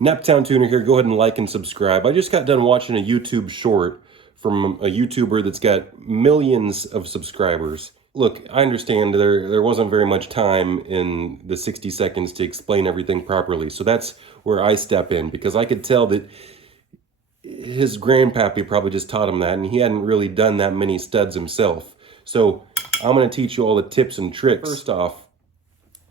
Naptown Tuner here. Go ahead and like and subscribe. I just got done watching a YouTube short from a YouTuber that's got millions of subscribers. Look, I understand there wasn't very much time in the 60 seconds to explain everything properly. So that's where I step in, because I could tell that his grandpappy probably just taught him that, and he hadn't really done that many studs himself. So I'm going to teach you all the tips and tricks. First off,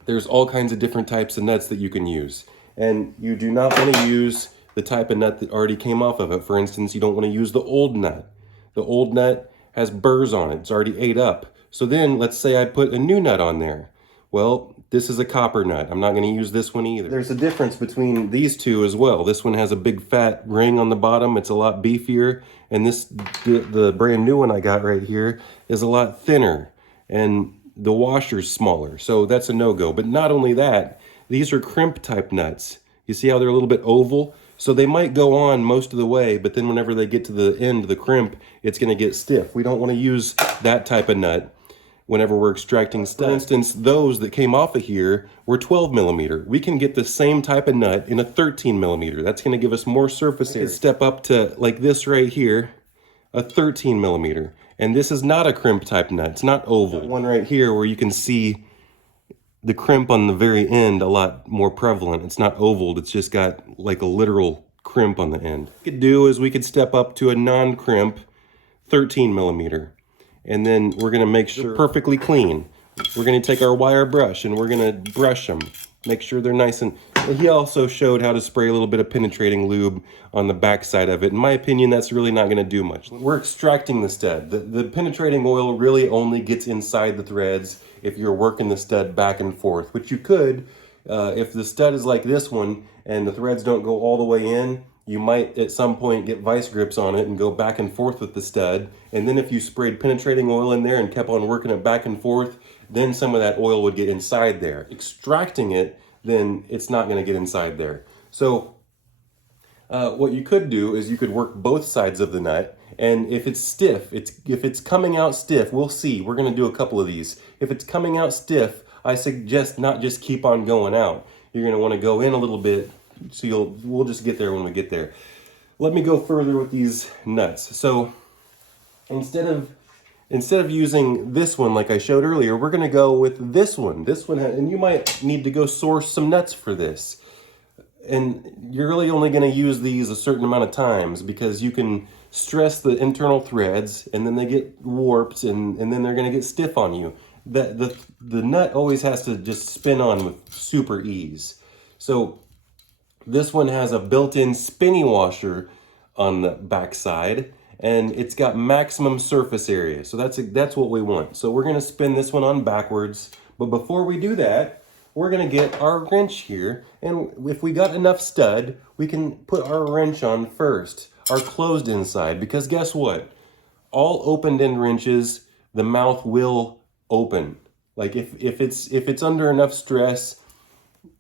there's all kinds of different types of nuts that you can use. And you do not want to use the type of nut that already came off of it. For instance, you don't want to use the old nut. The old nut has burrs on it. It's already ate up. So then let's say I put a new nut on there. Well, this is a copper nut. I'm not going to use this one either. There's a difference between these two as well. This one has a big fat ring on the bottom. It's a lot beefier. And the brand new one I got right here is a lot thinner. And the washer's smaller, so that's a no-go. But not only that, these are crimp type nuts. You see how they're a little bit oval? So they might go on most of the way, but then whenever they get to the end of the crimp, it's going to get stiff. We don't want to use that type of nut whenever we're extracting stuff. For instance, those that came off of here were 12 millimeter. We can get the same type of nut in a 13 millimeter. That's going to give us more surface area. Step up to like this right here, a 13 millimeter. And this is not a crimp type nut. It's not oval. One right here where you can see the crimp on the very end a lot more prevalent. It's not oval. It's just got like a literal crimp on the end. What we could do is we could step up to a non-crimp 13 millimeter. And then we're going to make sure perfectly clean. We're going to take our wire brush and we're going to brush them. Make sure they're nice. And he also showed how to spray a little bit of penetrating lube on the back side of it. In my opinion, that's really not going to do much. We're extracting the stud. The penetrating oil really only gets inside the threads if you're working the stud back and forth, which you could. If the stud is like this one and the threads don't go all the way in, you might at some point get vice grips on it and go back and forth with the stud. And then if you sprayed penetrating oil in there and kept on working it back and forth, then some of that oil would get inside there. Extracting it, then it's not going to get inside there. So what you could do is you could work both sides of the nut, and if it's stiff, if it's coming out stiff, we'll see. We're going to do a couple of these. If it's coming out stiff, I suggest not just keep on going out. You're going to want to go in a little bit, so we'll just get there when we get there. Let me go further with these nuts. So instead of using this one like I showed earlier, we're going to go with this one. This one, and you might need to go source some nuts for this. And you're really only going to use these a certain amount of times, because you can stress the internal threads and then they get warped and then they're going to get stiff on you. The nut always has to just spin on with super ease. So this one has a built-in spinny washer on the back side, and it's got maximum surface area. So that's what we want. So we're going to spin this one on backwards. But before we do that, we're going to get our wrench here. And if we got enough stud, we can put our wrench on first, our closed end side. Because guess what? All opened end wrenches, the mouth will open. Like if it's under enough stress,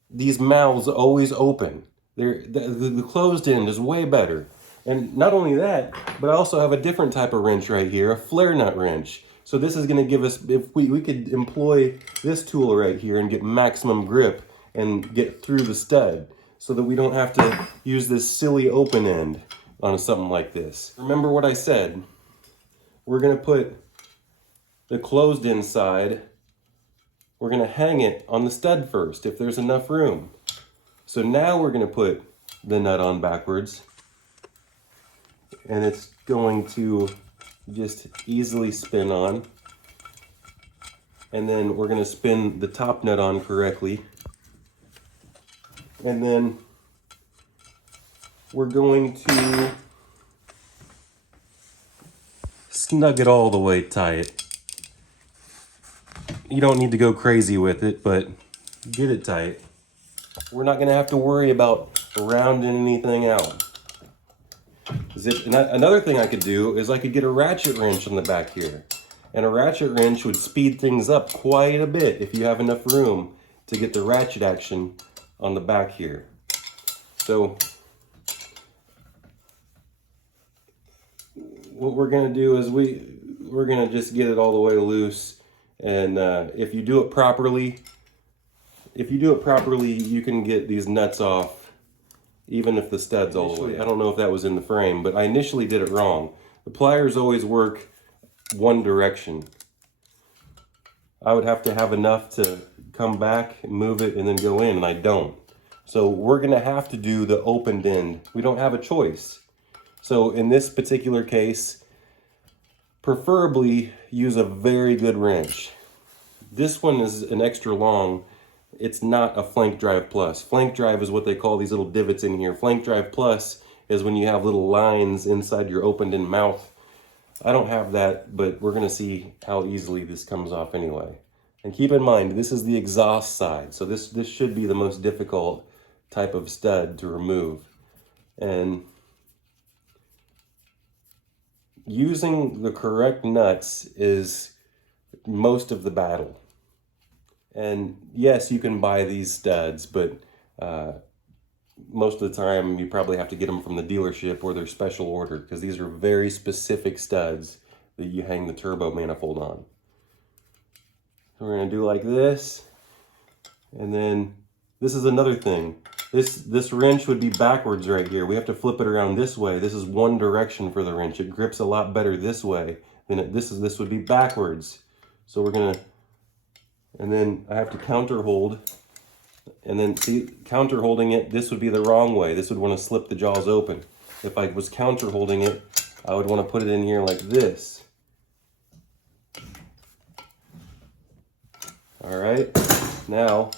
these mouths always open. The closed end is way better. And not only that, but I also have a different type of wrench right here, a flare nut wrench. So this is going to give us, if we could employ this tool right here and get maximum grip and get through the stud, so that we don't have to use this silly open end on something like this. Remember what I said. We're going to put the closed end side, we're going to hang it on the stud first if there's enough room. So now we're going to put the nut on backwards, and it's going to just easily spin on. And then we're going to spin the top nut on correctly. And then we're going to snug it all the way tight. You don't need to go crazy with it, but get it tight. We're not going to have to worry about rounding anything out. Another thing I could do is I could get a ratchet wrench on the back here. And a ratchet wrench would speed things up quite a bit if you have enough room to get the ratchet action on the back here. So what we're going to do is we're going to just get it all the way loose. And if you do it properly, you can get these nuts off even if the stud's all the way. I don't know if that was in the frame, but I initially did it wrong. The pliers always work one direction. I would have to have enough to come back, move it, and then go in, and I don't. So we're gonna have to do the opened end. We don't have a choice. So in this particular case, preferably use a very good wrench. This one is an extra long. It's not a flank drive plus. Flank drive is what they call these little divots in here. Flank drive plus is when you have little lines inside your opened end mouth. I don't have that, but we're gonna see how easily this comes off anyway. And keep in mind, this is the exhaust side. So this should be the most difficult type of stud to remove. And using the correct nuts is most of the battle. And yes, you can buy these studs, but most of the time you probably have to get them from the dealership or their special order, because these are very specific studs that you hang the turbo manifold on. So we're gonna do like this, and then this is another thing. This wrench would be backwards right here. We have to flip it around this way. This is one direction for the wrench. It grips a lot better this way than this would be backwards. So we're gonna, and then I have to counter hold, and then see, counter holding it, this would be the wrong way. This would want to slip the jaws open. If I was counter holding it, I would want to put it in here like this. All right, now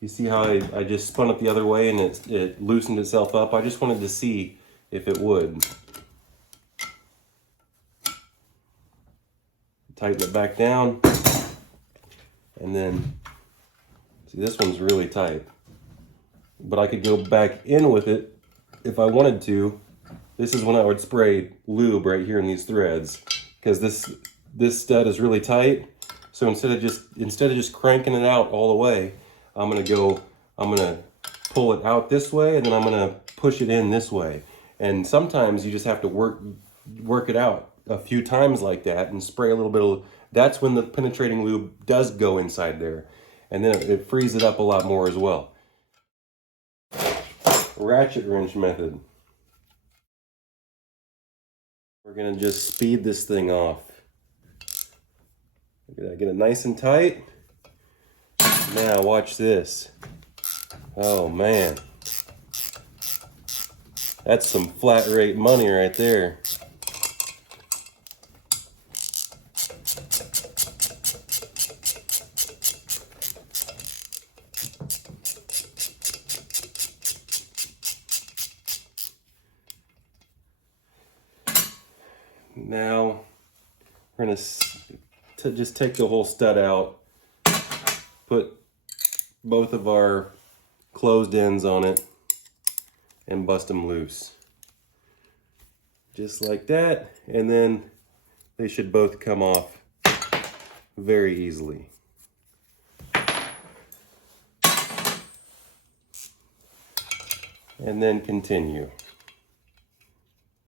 you see how I just spun it the other way and it loosened itself up? I just wanted to see if it would. Tighten it back down, and then, see, this one's really tight. But I could go back in with it if I wanted to. This is when I would spray lube right here in these threads, because this stud is really tight. So instead of just cranking it out all the way, I'm gonna pull it out this way, and then I'm gonna push it in this way. And sometimes you just have to work it out a few times like that and spray a little bit of, that's when the penetrating lube does go inside there. And then it frees it up a lot more as well. Ratchet wrench method. We're gonna just speed this thing off. Get it nice and tight. Now watch this. Oh man. That's some flat rate money right there. Now we're gonna just take the whole stud out, put both of our closed ends on it, and bust them loose. Just like that, and then they should both come off very easily. And then continue.